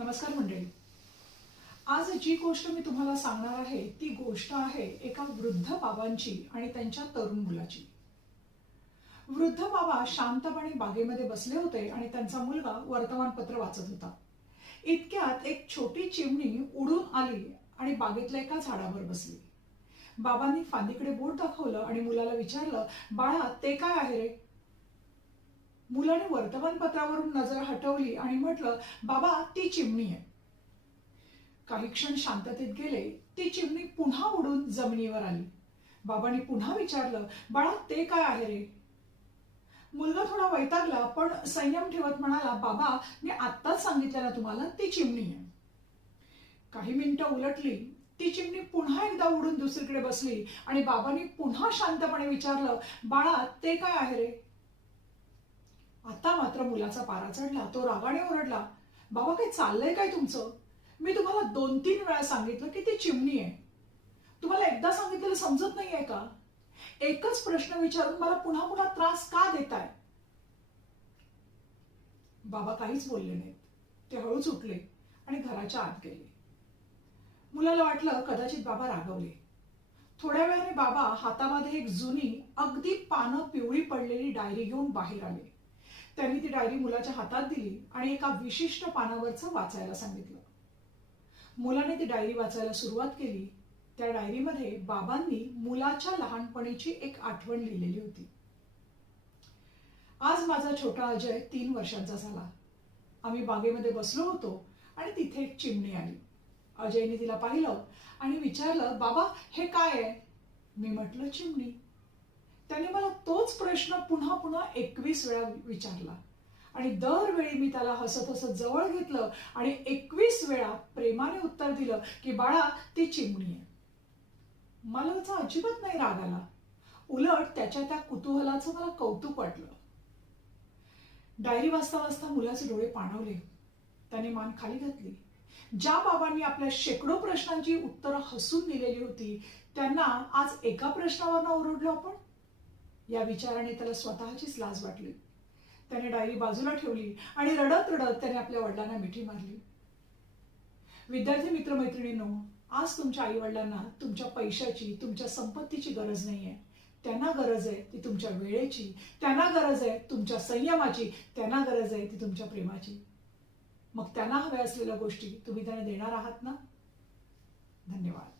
नमस्कार मंडळी. आज जी गोष्ट मी तुम्हाला सांगणार आहे ती गोष्ट आहे एका वृद्ध बाबांची आणि त्यांच्या तरुण मुलाची. वृद्ध बाबा शांतपणे बागेमध्ये बसले होते आणि त्यांचा मुलगा वर्तमानपत्र वाचत होता. इतक्यात एक छोटी चिमणी उडून आली आणि बागेतल्या एका झाडावर बसली. बाबांनी फांदीकडे बोट दाखवलं आणि मुलाला विचारलं, बाळा ते काय आहे रे? मुलाने वर्तमानपत्रावरून नजर हटवली आणि म्हटलं, बाबा ती चिमणी आहे. काही क्षण शांततेत गेले. ती चिमणी पुन्हा उडून जमिनीवर आली. बाबांनी पुन्हा विचारलं, बाळा ते काय आहे रे? मुलगा थोडा वैतागला पण संयम ठेवत म्हणाला, बाबा मी आत्ताच सांगितलं ना तुम्हाला, ती चिमणी आहे. काही मिनिटं उलटली. ती चिमणी पुन्हा एकदा उडून दुसरीकडे बसली आणि बाबांनी पुन्हा शांतपणे विचारलं, बाळा ते काय आहे रे? आता मात्र मुलाचा पारा चढला. तो रागाने ओरडला, बाबा काय चाललंय काय तुमचं? मी तुम्हाला 2-3 वेळा सांगितलं की ती चिमणी आहे. तुम्हाला एकदा सांगितलेलं समजत नाहीये का? एकच प्रश्न विचारून मला पुन्हा पुन्हा त्रास का देताय? बाबा काहीच बोलले नाहीत. ते हळूच उठले आणि घराच्या आत गेले. मुलाला वाटलं कदाचित बाबा रागवले. थोड्या वेळाने बाबा हातामध्ये एक जुनी अगदी पानं पिवळी पडलेली डायरी घेऊन बाहेर आले. त्यांनी ती डायरी मुलाच्या हातात दिली आणि एका विशिष्ट पानावरचं वाचायला सांगितलं. मुलाने ती डायरी वाचायला सुरुवात केली. त्या डायरीमध्ये बाबांनी मुलाच्या लहानपणीची एक आठवण लिहिलेली होती. आज माझा छोटा अजय 3 वर्षांचा झाला. आम्ही बागेमध्ये बसलो होतो आणि तिथे एक चिमणी आली. अजयने तिला पाहिलं आणि विचारलं, बाबा हे काय आहे? मी म्हटलं चिमणी. त्याने मला तोच प्रश्न पुन्हा पुन्हा 21 वेळा विचारला आणि दरवेळी मी त्याला हसत हसत जवळ घेतलं आणि 21 वेळा प्रेमाने उत्तर दिलं की बाळा ती चिमणी आहे. मला त्याचा अजिबात नाही राग आला. उलट त्याच्या त्या कुतूहलाचं मला कौतुक वाटलं. डायरी वाचता वाचता मुलाचे डोळे पाणावले. त्याने मान खाली घातली. ज्या बाबांनी आपल्या शेकडो प्रश्नांची उत्तरं हसून दिलेली होती त्यांना आज एका प्रश्नावर ओरडलो आपण. या विचाराने त्याला स्वतःचीच लाज वाटली. त्याने डायरी बाजूला ठेवली आणि रडत रडत त्याने आपल्या वडिलांना मिठी मारली. विद्यार्थी मित्रमैत्रिणींनो, आज तुमच्या आई वडिलांना तुमच्या पैशाची, तुमच्या संपत्तीची गरज नाहीये. त्यांना गरज आहे ती तुमच्या वेळेची, त्यांना गरज आहे तुमच्या संयमाची, त्यांना गरज आहे ती तुमच्या प्रेमाची. मग त्यांना हव्या असलेल्या गोष्टी तुम्ही त्यांना देणार आहात ना? धन्यवाद.